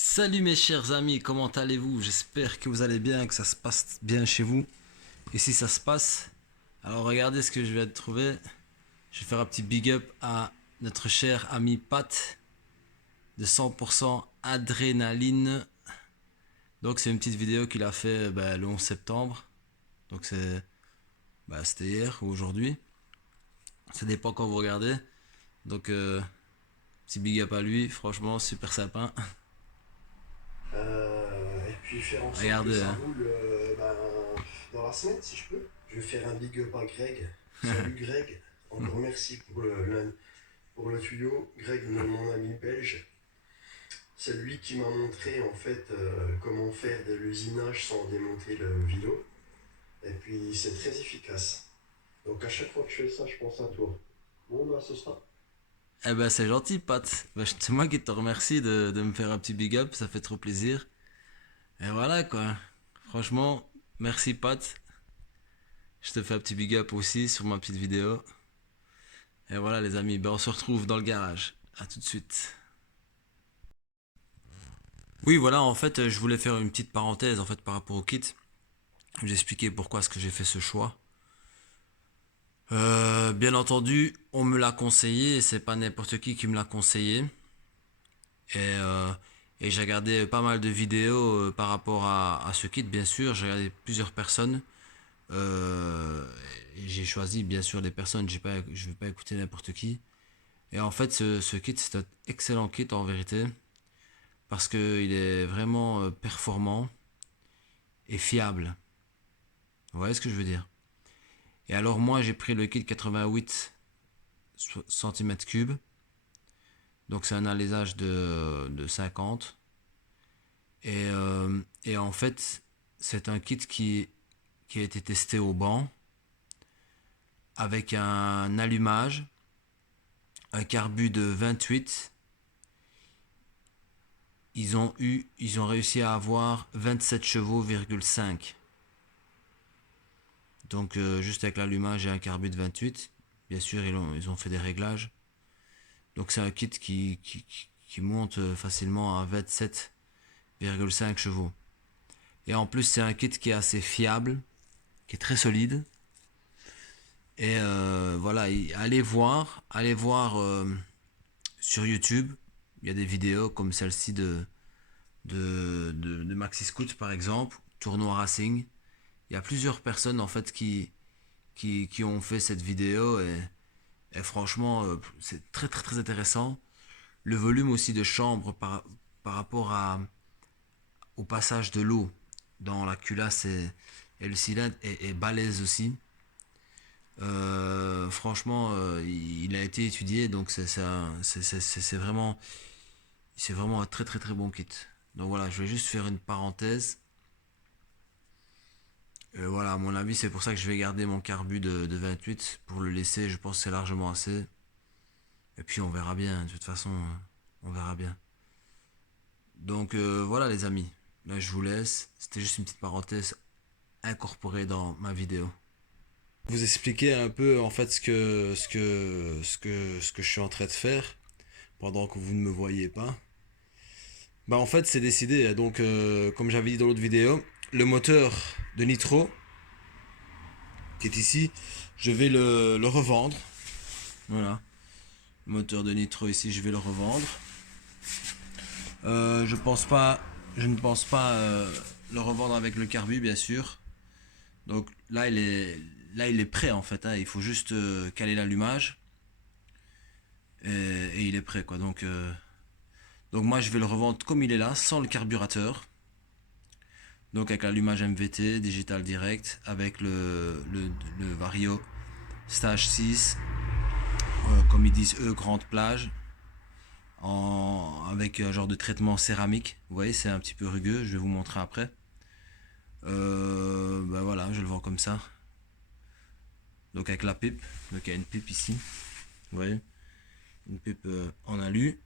Salut mes chers amis, comment allez-vous? J'espère que vous allez bien, que ça se passe bien chez vous. Et si ça se passe, alors regardez ce que je viens de trouver. Je vais faire un petit big up à notre cher ami Pat de 100% adrénaline. Donc c'est une petite vidéo qu'il a fait le 11 septembre. Donc c'était hier ou aujourd'hui. Ça dépend quand vous regardez. Donc petit big up à lui, franchement super sympa. Et puis faire en sorte que Regardez, ça hein. roule dans la semaine si je peux. Je vais faire un big up à Greg. Salut Greg, encore merci pour le tuyau. Greg, mon ami belge, c'est lui qui m'a montré en fait comment faire de l'usinage sans démonter le vélo. Et puis c'est très efficace. Donc à chaque fois que je fais ça, je pense à toi. Bon bah ce sera. Eh ben c'est gentil Pat. C'est moi qui te remercie de me faire un petit big up, ça fait trop plaisir. Et voilà quoi. Franchement, merci Pat. Je te fais un petit big up aussi sur ma petite vidéo. Et voilà les amis, on se retrouve dans le garage. À tout de suite. Oui voilà, en fait je voulais faire une petite parenthèse en fait par rapport au kit. Je vais expliquer pourquoi est-ce que j'ai fait ce choix. Bien entendu, on me l'a conseillé, et c'est pas n'importe qui me l'a conseillé. Et, euh, et j'ai regardé pas mal de vidéos par rapport à ce kit, bien sûr. J'ai regardé plusieurs personnes. Euh, et j'ai choisi, bien sûr, des personnes. Je vais pas écouter n'importe qui. Et en fait, ce kit, c'est un excellent kit en vérité. Parce qu'il est vraiment performant et fiable. Vous voyez ce que je veux dire? Et alors, moi, j'ai pris le kit 88 cm3. Donc, c'est un alésage de 50. Et en fait, c'est un kit qui a été testé au banc avec un allumage, un carbu de 28. Ils ont réussi à avoir 27 chevaux,5. Donc juste avec l'allumage et un carbu de 28. Bien sûr, ils ont fait des réglages. Donc c'est un kit qui monte facilement à 27,5 chevaux. Et en plus, c'est un kit qui est assez fiable, qui est très solide. Et voilà, allez voir sur YouTube. Il y a des vidéos comme celle-ci de Maxi Scoot par exemple, Tournoi Racing. Il y a plusieurs personnes en fait qui ont fait cette vidéo et franchement c'est très très très intéressant. Le volume aussi de chambre par rapport au passage de l'eau dans la culasse et le cylindre est balèze aussi. Franchement, il a été étudié, donc c'est vraiment un très très très bon kit. Donc voilà, je vais juste faire une parenthèse. Voilà, à mon avis, c'est pour ça que je vais garder mon carbu de 28 pour le laisser. Je pense que c'est largement assez. Et puis on verra bien. De toute façon, on verra bien. Donc voilà les amis. Là, je vous laisse. C'était juste une petite parenthèse incorporée dans ma vidéo. Vous expliquer un peu en fait ce que je suis en train de faire pendant que vous ne me voyez pas. Bah en fait c'est décidé. Donc comme j'avais dit dans l'autre vidéo, le moteur de Nitro qui est ici, je vais le revendre. Voilà. Le moteur de Nitro ici, je vais le revendre. Je pense pas, je ne pense pas le revendre avec le carbu, bien sûr. Donc là, il est prêt en fait, hein. Il faut juste caler l'allumage et il est prêt quoi. Donc moi, je vais le revendre comme il est là, sans le carburateur. Donc avec l'allumage MVT, digital direct, avec le Vario Stage 6, comme ils disent eux, grande plage, avec un genre de traitement céramique. Vous voyez, c'est un petit peu rugueux, je vais vous montrer après. Ben voilà, je le vends comme ça. Donc avec la pipe, donc il y a une pipe ici, vous voyez, une pipe en alu.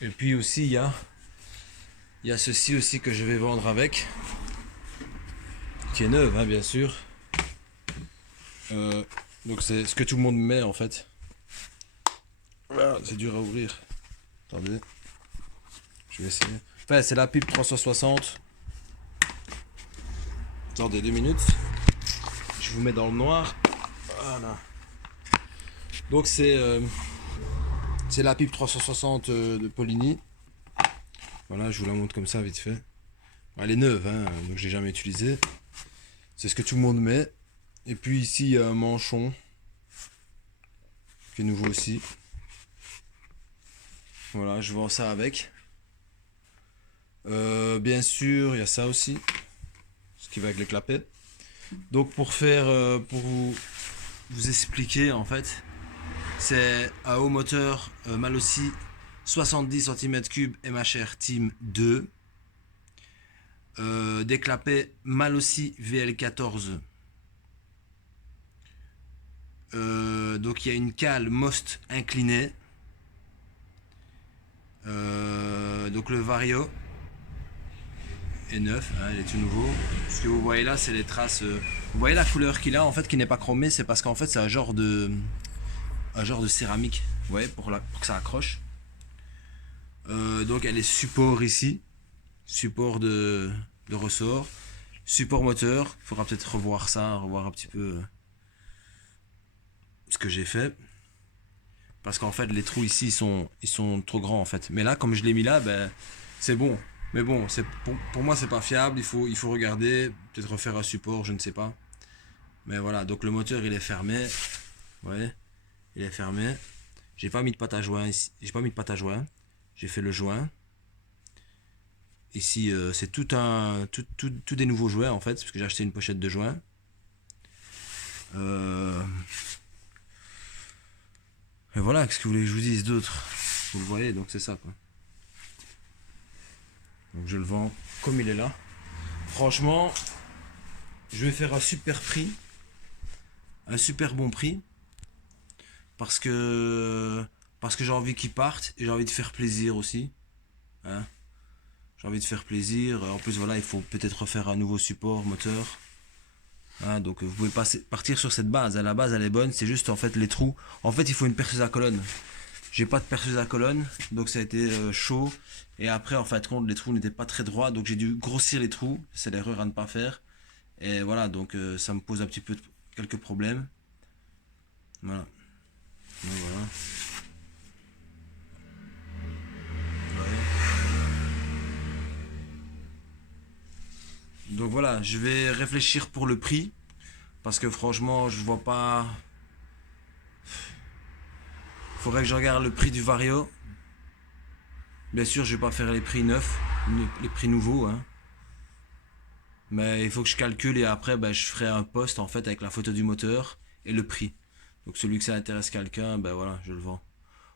Et puis aussi il y a ceci aussi que je vais vendre avec, qui est neuve, hein, bien sûr. Donc c'est ce que tout le monde met en fait. Voilà, c'est dur à ouvrir. Attendez, je vais essayer. Enfin, c'est la pipe 360. Attendez 2 minutes. Je vous mets dans le noir. Voilà. Donc c'est la pipe 360 de Polini. Voilà, je vous la montre comme ça vite fait. Elle est neuve, hein, donc je l'ai jamais utilisée. C'est ce que tout le monde met. Et puis ici, il y a un manchon qui est nouveau aussi. Voilà, je vends ça avec. Bien sûr, il y a ça aussi, ce qui va avec les clapets. Donc pour vous expliquer en fait, c'est un haut moteur Malossi 70 cm3 MHR Team 2. Des clapets Malossi VL14. Donc il y a une cale Most inclinée. Donc le Vario est neuf, hein, il est tout nouveau. Ce que vous voyez là, c'est les traces. Vous voyez la couleur qu'il a en fait qui n'est pas chromée, c'est parce qu'en fait c'est un genre de céramique. Vous voyez pour que ça accroche. Donc elle est support ici, support de ressort, support moteur. Il faudra peut-être revoir ça, revoir un petit peu ce que j'ai fait. Parce qu'en fait les trous ici ils sont trop grands en fait. Mais là comme je l'ai mis là, ben, c'est bon. Mais bon, pour moi c'est pas fiable, il faut regarder, peut-être refaire un support, je ne sais pas. Mais voilà, donc le moteur il est fermé. Vous voyez, il est fermé. J'ai pas mis de pâte à joint ici. J'ai pas mis de pâte à joint. J'ai fait le joint. Ici c'est tout des nouveaux joints en fait, parce que j'ai acheté une pochette de joints. Et voilà, qu'est-ce que vous voulez que je vous dise d'autre? Vous le voyez, donc c'est ça quoi. Donc je le vends comme il est là. Franchement, je vais faire un super prix. Un super bon prix. Parce que j'ai envie qu'ils partent et j'ai envie de faire plaisir aussi. Hein, j'ai envie de faire plaisir. En plus voilà, il faut peut-être refaire un nouveau support moteur. Hein, donc vous pouvez partir sur cette base. À la base elle est bonne, c'est juste en fait les trous. En fait il faut une perceuse à colonne. J'ai pas de perceuse à colonne, donc ça a été chaud. Et après en fin de compte les trous n'étaient pas très droits, donc j'ai dû grossir les trous. C'est l'erreur à ne pas faire. Et voilà, donc ça me pose un petit peu quelques problèmes. Voilà. Donc, voilà. Donc voilà, je vais réfléchir pour le prix. Parce que franchement, je vois pas. Faudrait que je regarde le prix du Vario. Bien sûr, je vais pas faire les prix neufs, les prix nouveaux. Hein. Mais il faut que je calcule et après, ben, je ferai un post en fait avec la photo du moteur et le prix. Donc celui que ça intéresse quelqu'un, ben voilà, je le vends.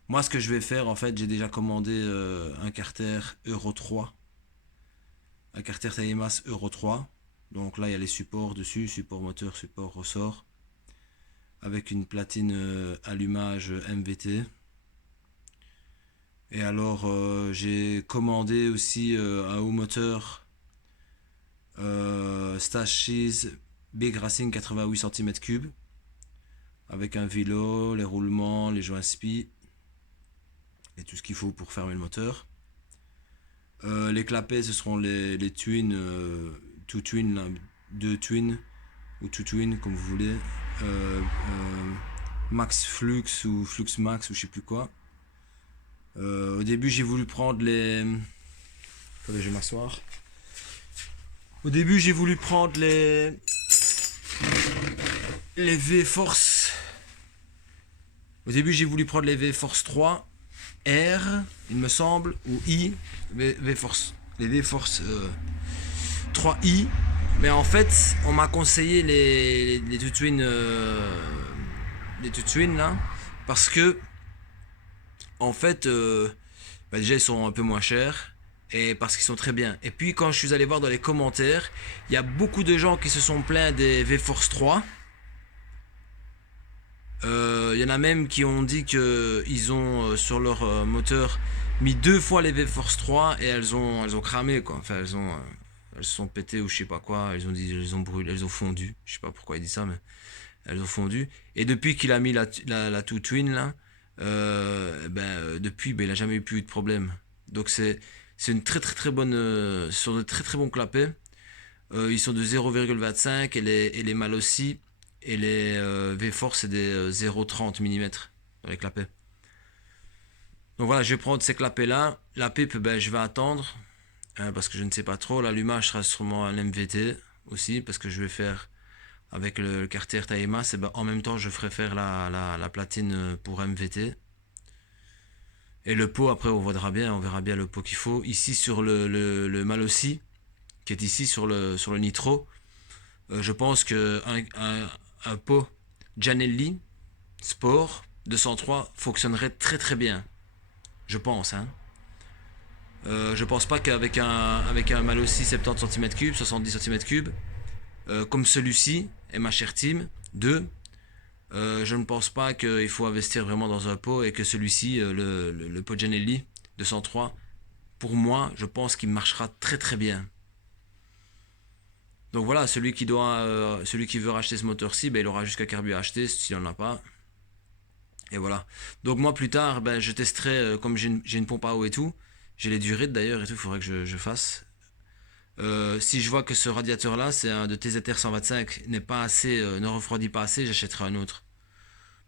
Moi, ce que je vais faire, en fait, j'ai déjà commandé un carter Euro 3. Un carter taille masse Euro 3. Donc là, il y a les supports dessus, support moteur, support ressort. Avec une platine allumage MVT. Et alors, j'ai commandé aussi un haut moteur Stash Cheese Big Racing 88 cm3. Avec un vélo, les roulements, les joints SPI. Et tout ce qu'il faut pour fermer le moteur. Les clapets, ce seront les twins, two twin, là, 2 twins ou two twin comme vous voulez. Max Flux ou Flux Max ou je sais plus quoi. Au début, j'ai voulu prendre les. Attendez, je vais m'asseoir. Au début, j'ai voulu prendre les V-Force. Au début, j'ai voulu prendre les V-Force 3. R, il me semble, ou I, V-Force, les V-Force 3i, mais en fait, on m'a conseillé les two twin, là, parce que, en fait, bah déjà ils sont un peu moins chers, et parce qu'ils sont très bien. Et puis quand je suis allé voir dans les commentaires, il y a beaucoup de gens qui se sont plaints des V-Force 3. Y en a même qui ont dit qu'ils ont sur leur moteur mis 2 fois les V-Force 3 et elles ont cramé quoi. Enfin elles se sont pétées ou je sais pas quoi. Elles ont brûlé, elles ont fondu. Je sais pas pourquoi il dit ça mais elles ont fondu. Et depuis qu'il a mis la Two Twin là, depuis il a jamais eu plus de problème. Donc C'est une très bonne, ce sont de très bons clapets. Ils sont de 0,25 et les mâles aussi. Et les V-Force c'est des 0,30 mm avec clapet. Donc voilà, je vais prendre ces clapets là. La pipe, ben, je vais attendre parce que je ne sais pas trop. L'allumage sera sûrement un MVT aussi parce que je vais faire avec le Cartier Taïmas. Et ben, en même temps, je ferai faire la platine pour MVT. Et le pot, après, on verra bien le pot qu'il faut. Ici, sur le Malossi, qui est ici sur le Nitro, je pense un pot Gianelli Sport 203 fonctionnerait très bien. Je pense, hein. Je pense pas qu'avec un Malossi 70 cm3, 70 cm3, comme celui-ci, et ma chère team, 2, je ne pense pas qu'il faut investir vraiment dans un pot et que celui-ci, le pot Gianelli 203, pour moi, je pense qu'il marchera très bien. Donc voilà, celui qui veut racheter ce moteur-ci, ben, il aura jusqu'à carbu à acheter s'il n'en a pas. Et voilà. Donc moi plus tard, ben, je testerai, comme j'ai une pompe à eau et tout, j'ai les durées d'ailleurs et tout, il faudrait que je fasse. Si je vois que ce radiateur là, c'est un de TZR 125, n'est pas assez, ne refroidit pas assez, j'achèterai un autre.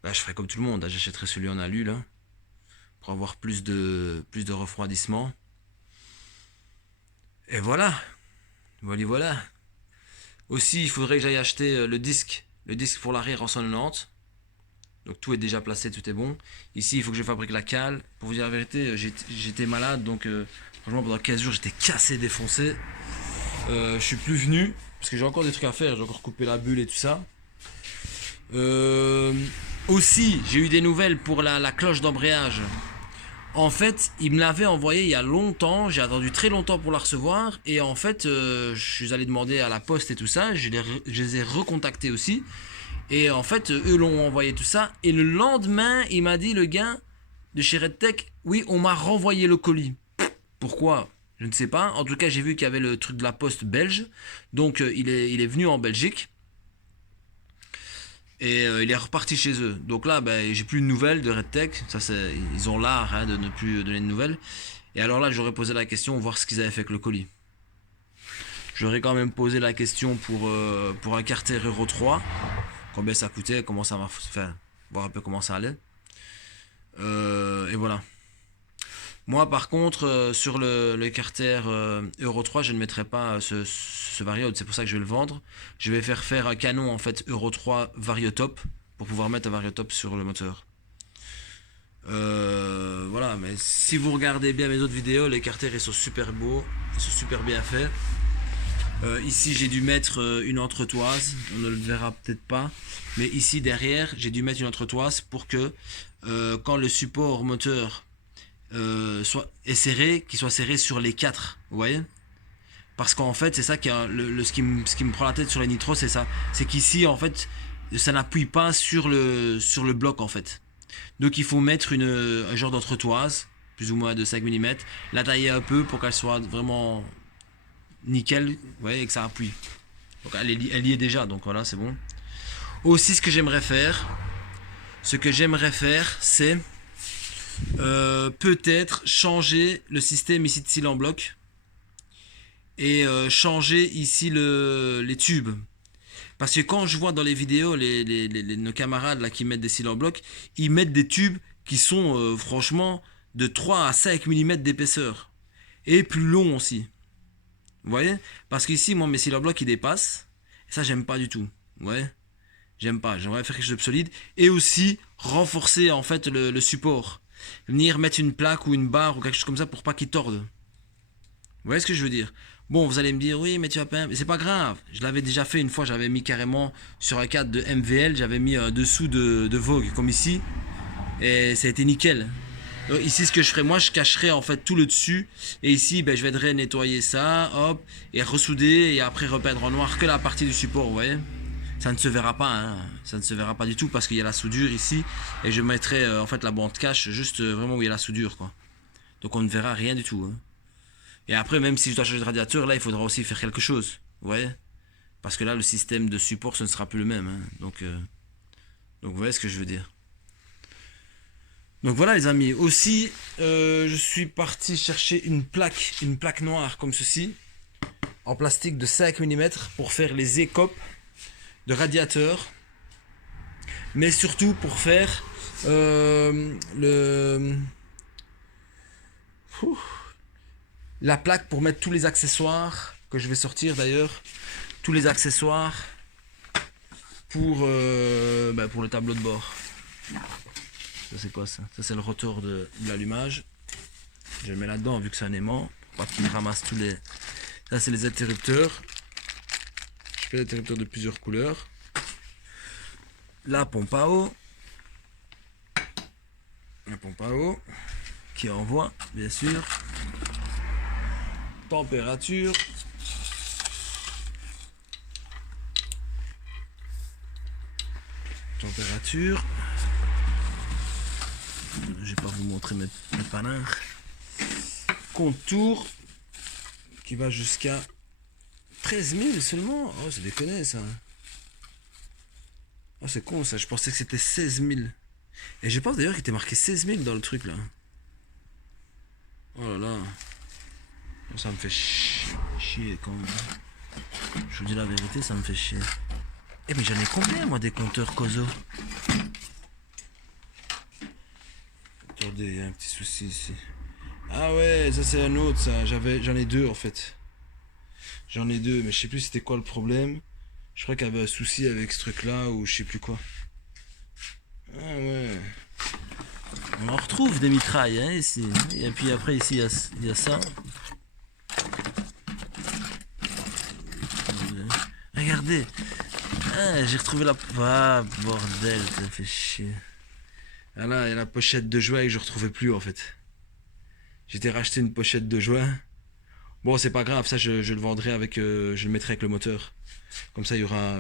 Bah, je ferai comme tout le monde, hein, j'achèterai celui en alu là, pour avoir plus de refroidissement. Et voilà, voilà. Aussi, il faudrait que j'aille acheter le disque pour l'arrière en 190. Donc tout est déjà placé, tout est bon. Ici, il faut que je fabrique la cale. Pour vous dire la vérité, j'étais malade, donc franchement pendant 15 jours, j'étais cassé, défoncé. Je suis plus venu parce que j'ai encore des trucs à faire. J'ai encore coupé la bulle et tout ça. Aussi, j'ai eu des nouvelles pour la cloche d'embrayage. En fait, il me l'avait envoyé il y a longtemps. J'ai attendu très longtemps pour la recevoir. Et en fait, je suis allé demander à la poste et tout ça. Je les ai recontactés aussi. Et en fait, eux l'ont envoyé tout ça. Et le lendemain, il m'a dit, le gars de chez RedTech, oui, on m'a renvoyé le colis. Pourquoi? Je ne sais pas. En tout cas, j'ai vu qu'il y avait le truc de la poste belge. Donc, il est venu en Belgique. Et il est reparti chez eux. Donc là, ben, j'ai plus de nouvelles de RedTech. Ils ont l'art de ne plus donner de nouvelles. Et alors là, j'aurais posé la question, voir ce qu'ils avaient fait avec le colis. J'aurais quand même posé la question pour un Carter Euro 3. Combien ça coûtait, comment ça marche, enfin, voir un peu comment ça allait. Et voilà. Moi, par contre, sur le Carter Euro 3, je ne mettrai pas ce Variode. C'est pour ça que je vais le vendre. Je vais faire un canon en fait Euro 3 Variotop pour pouvoir mettre un Variotop sur le moteur. Voilà, mais si vous regardez bien mes autres vidéos, les Carter ils sont super beaux, ils sont super bien faits. Ici, j'ai dû mettre une entretoise. On ne le verra peut-être pas, mais ici derrière, j'ai dû mettre une entretoise pour que quand le support moteur est serré, qu'il soit serré sur les 4, vous voyez. Parce qu'en fait, c'est ça qui a ce qui me prend la tête sur les nitros, c'est ça. C'est qu'ici, en fait, ça n'appuie pas sur le bloc, en fait. Donc, il faut mettre un genre d'entretoise, plus ou moins de 5 mm, la tailler un peu pour qu'elle soit vraiment nickel, vous voyez, et que ça appuie. Donc, elle y est déjà, donc voilà, c'est bon. Aussi, ce que j'aimerais faire, c'est peut-être changer le système ici de cils en bloc et changer ici les tubes. Parce que quand je vois dans les vidéos nos camarades là qui mettent des cils en bloc, ils mettent des tubes qui sont franchement de 3 à 5 mm d'épaisseur et plus longs aussi. Vous voyez? Parce qu'ici, moi, mes cils en bloc ils dépassent. Et ça, j'aime pas du tout. Ouais. J'aime pas. J'aimerais faire quelque chose de solide et aussi renforcer en fait le support. Venir mettre une plaque ou une barre ou quelque chose comme ça pour pas qu'il torde. Vous voyez ce que je veux dire? Bon, vous allez me dire, oui, mais tu vas pas. Mais c'est pas grave. Je l'avais déjà fait une fois. J'avais mis carrément sur un cadre de MVL, j'avais mis un dessous de Vogue, comme ici. Et ça a été nickel. Donc, ici, ce que je ferai, moi, je cacherai en fait tout le dessus. Et ici, ben, je viendrai nettoyer ça, hop, et ressouder, et après repeindre en noir que la partie du support, vous voyez? Ça ne se verra pas, hein. Ça ne se verra pas du tout parce qu'il y a la soudure ici. Et je mettrai en fait la bande cache juste vraiment où il y a la soudure, quoi. Donc on ne verra rien du tout, hein. Et après, même si je dois changer de radiateur, là, il faudra aussi faire quelque chose. Vous voyez? Parce que là, le système de support, ce ne sera plus le même, hein. Donc vous voyez ce que je veux dire. Donc voilà les amis, aussi je suis parti chercher une plaque noire comme ceci, en plastique de 5 mm pour faire les écopes de radiateur, mais surtout pour faire la plaque pour mettre tous les accessoires, que je vais sortir d'ailleurs, tous les accessoires pour le tableau de bord. Ça c'est quoi ça? Ça c'est le rotor de l'allumage. Je le mets là-dedans vu que c'est un aimant, pour pas qu'il ramasse tous les... Ça c'est les interrupteurs. Je fais des interrupteurs de plusieurs couleurs. La pompe à eau. La pompe à eau qui envoie bien sûr. Température. Température. Je vais pas vous montrer mes panards. Contour qui va jusqu'à 13 000 seulement. Oh, c'est déconné ça. Oh, c'est con ça. Je pensais que c'était 16 000. Et je pense d'ailleurs qu'il était marqué 16 000 dans le truc là. Oh là là. Ça me fait chier quand même. Je vous dis la vérité, ça me fait chier. Eh mais j'en ai combien moi des compteurs Kozo? Attendez, il y a un petit souci ici. Ah ouais, ça c'est un autre ça. J'en ai deux en fait. J'en ai deux, mais je sais plus c'était quoi le problème. Je crois qu'il y avait un souci avec ce truc là ou je sais plus quoi. Ah ouais. On en retrouve des mitrailles hein, ici. Et puis après ici il y a ça. Regardez. Ah, j'ai retrouvé la... Ah, bordel, ça fait chier. Ah là, il y a la pochette de joie que je retrouvais plus en fait. J'étais racheté une pochette de joie. Bon, c'est pas grave, ça je le vendrai avec... je le mettrai avec le moteur. Comme ça, il y aura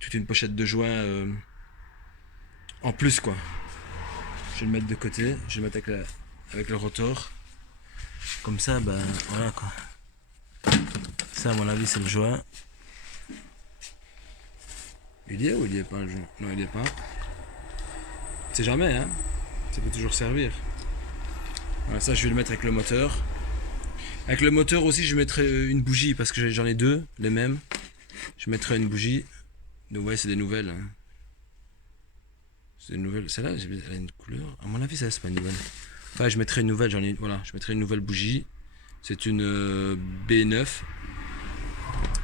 toute une pochette de joie en plus quoi. Je vais le mettre de côté, je vais le mettre avec le rotor. Comme ça, ben voilà quoi. Ça, à mon avis, c'est le joint. Il y est ou il y est pas le joint? Non, il y est pas. C'est jamais, hein. Ça peut toujours servir. Voilà, ça, je vais le mettre avec le moteur. Avec le moteur aussi, je mettrai une bougie parce que j'en ai deux, les mêmes. Je mettrai une bougie. Donc, ouais, c'est des nouvelles. Hein. C'est des nouvelles. Celle-là, elle a une couleur. À mon avis, ça, c'est pas une nouvelle. Enfin, je mettrai une nouvelle. Voilà, je mettrai une nouvelle bougie. C'est une B9.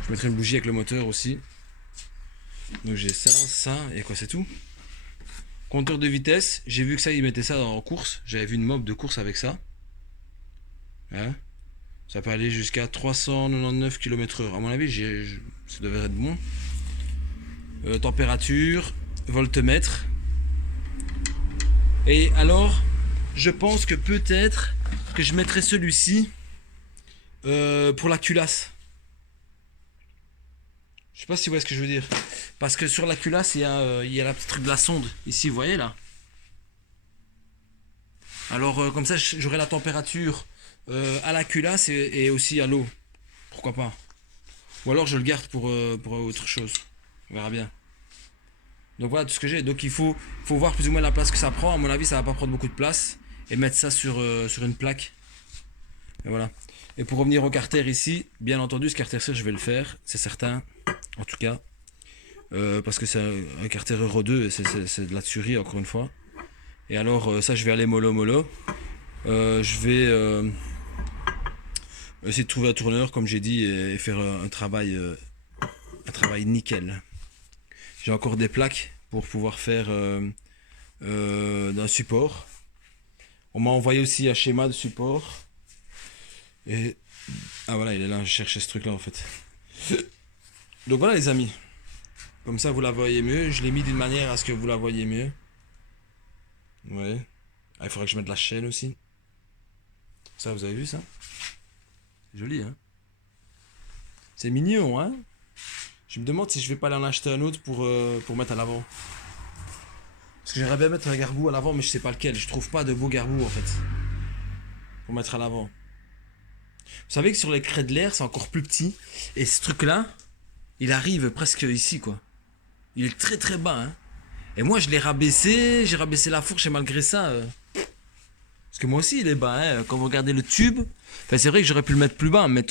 Je mettrai une bougie avec le moteur aussi. Donc j'ai ça, et quoi, c'est tout. Compteur de vitesse, j'ai vu que ça, ils mettaient ça en course. J'avais vu une mob de course avec ça. Hein, ça peut aller jusqu'à 399 km/h. À mon avis, ça devrait être bon. Température, voltmètre. Et alors, je pense que peut-être que je mettrai celui-ci pour la culasse. Je sais pas si vous voyez ce que je veux dire. Parce que sur la culasse, il y a la petite truc de la sonde. Ici, vous voyez là. Alors, comme ça, j'aurai la température à la culasse et aussi à l'eau. Pourquoi pas. Ou alors, je le garde pour autre chose. On verra bien. Donc voilà tout ce que j'ai. Donc il faut voir plus ou moins la place que ça prend. À mon avis, ça va pas prendre beaucoup de place. Et mettre ça sur une plaque. Et voilà. Et pour revenir au carter ici, bien entendu, ce carter-ci, je vais le faire. C'est certain. En tout cas. Parce que c'est un carter Euro 2 et c'est de la tuerie encore une fois. Et alors ça je vais aller mollo. Je vais essayer de trouver un tourneur comme j'ai dit et faire un travail nickel. J'ai encore des plaques pour pouvoir faire d'un support. On m'a envoyé aussi un schéma de support. Et ah voilà, il est là, je cherchais ce truc là en fait. Donc voilà les amis. Comme ça vous la voyez mieux. Je l'ai mis d'une manière à ce que vous la voyez mieux. Ouais. Ah, il faudrait que je mette la chaîne aussi. Ça, vous avez vu ça? C'est joli, hein? C'est mignon, hein? Je me demande si je vais pas aller en acheter un autre pour mettre à l'avant. Parce que j'aimerais bien mettre un gargou à l'avant, mais je sais pas lequel. Je trouve pas de beau gargou en fait. Pour mettre à l'avant. Vous savez que sur les crêtes de l'air, c'est encore plus petit. Et ce truc-là, il arrive presque ici, quoi. Il est très très bas, hein. Et moi, je l'ai rabaissé, j'ai rabaissé la fourche et malgré ça. Parce que moi aussi, il est bas. Hein. Quand vous regardez le tube, enfin, c'est vrai que j'aurais pu le mettre plus bas, mais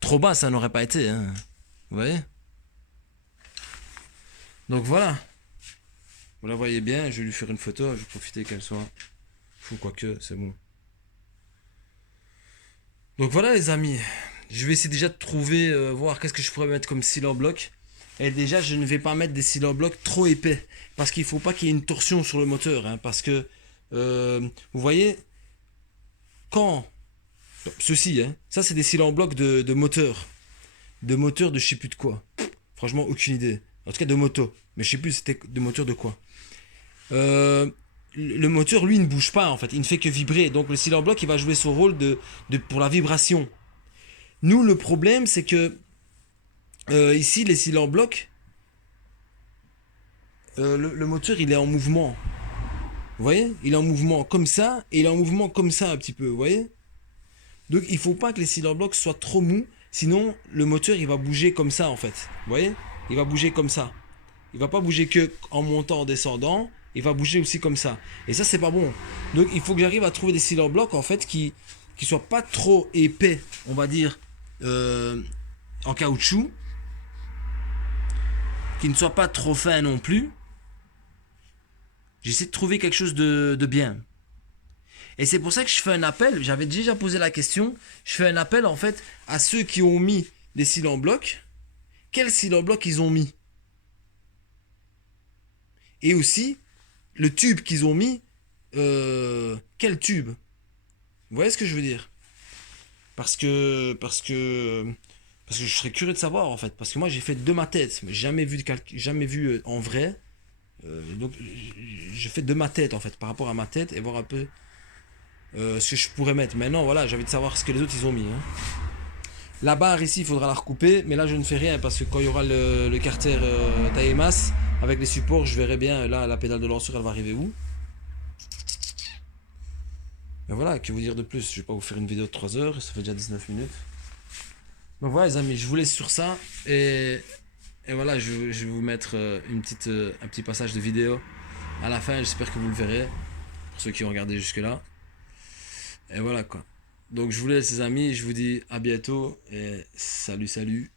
trop bas, ça n'aurait pas été. Hein. Vous voyez? Donc voilà. Vous la voyez bien, je vais lui faire une photo, je vais profiter qu'elle soit. Ou quoique, c'est bon. Donc voilà, les amis. Je vais essayer déjà de trouver, voir qu'est-ce que je pourrais mettre comme sealer block. Et déjà, je ne vais pas mettre des sealer blocks trop épais. Parce qu'il ne faut pas qu'il y ait une torsion sur le moteur. Hein, parce que, vous voyez, quand. Ceci, hein, ça c'est des sealer blocks de moteur. De moteur de je sais plus de quoi. Franchement, aucune idée. En tout cas, de moto. Mais je sais plus c'était de moteur de quoi. Le moteur, lui, ne bouge pas en fait. Il ne fait que vibrer. Donc le sealer block, il va jouer son rôle pour la vibration. Nous, le problème, c'est que ici, les sealer blocks, le moteur, il est en mouvement. Vous voyez? Il est en mouvement comme ça et il est en mouvement comme ça un petit peu. Vous voyez? Donc il faut pas que les sealer blocks soient trop mous. Sinon, le moteur, il va bouger comme ça en fait. Vous voyez? Il va bouger comme ça. Il va pas bouger que en montant, en descendant. Il va bouger aussi comme ça. Et ça, c'est pas bon. Donc il faut que j'arrive à trouver des sealer blocks en fait qui soient pas trop épais, on va dire, en caoutchouc, qui ne soient pas trop fins non plus. J'essaie de trouver quelque chose de bien. Et c'est pour ça que je fais un appel. J'avais déjà posé la question. Je fais un appel en fait à ceux qui ont mis des sealer blocks. Quels sealer blocks ils ont mis? Et aussi le tube qu'ils ont mis. Quel tube? Vous voyez ce que je veux dire? Parce que je serais curieux de savoir en fait. Parce que moi j'ai fait de ma tête, mais jamais vu en vrai. Donc je fais de ma tête en fait, par rapport à ma tête et voir un peu ce que je pourrais mettre. Maintenant voilà, j'ai envie de savoir ce que les autres ils ont mis. Hein. La barre ici, il faudra la recouper, mais là je ne fais rien parce que quand il y aura le carter taille et masse avec les supports, je verrai bien là la pédale de lanceur elle va arriver où. Mais voilà, que vous dire de plus? Je vais pas vous faire une vidéo de 3 heures, ça fait déjà 19 minutes. Donc voilà les amis, je vous laisse sur ça et voilà, je vais vous mettre un petit passage de vidéo à la fin, j'espère que vous le verrez, pour ceux qui ont regardé jusque là. Et voilà quoi. Donc je vous laisse les amis, je vous dis à bientôt et salut salut.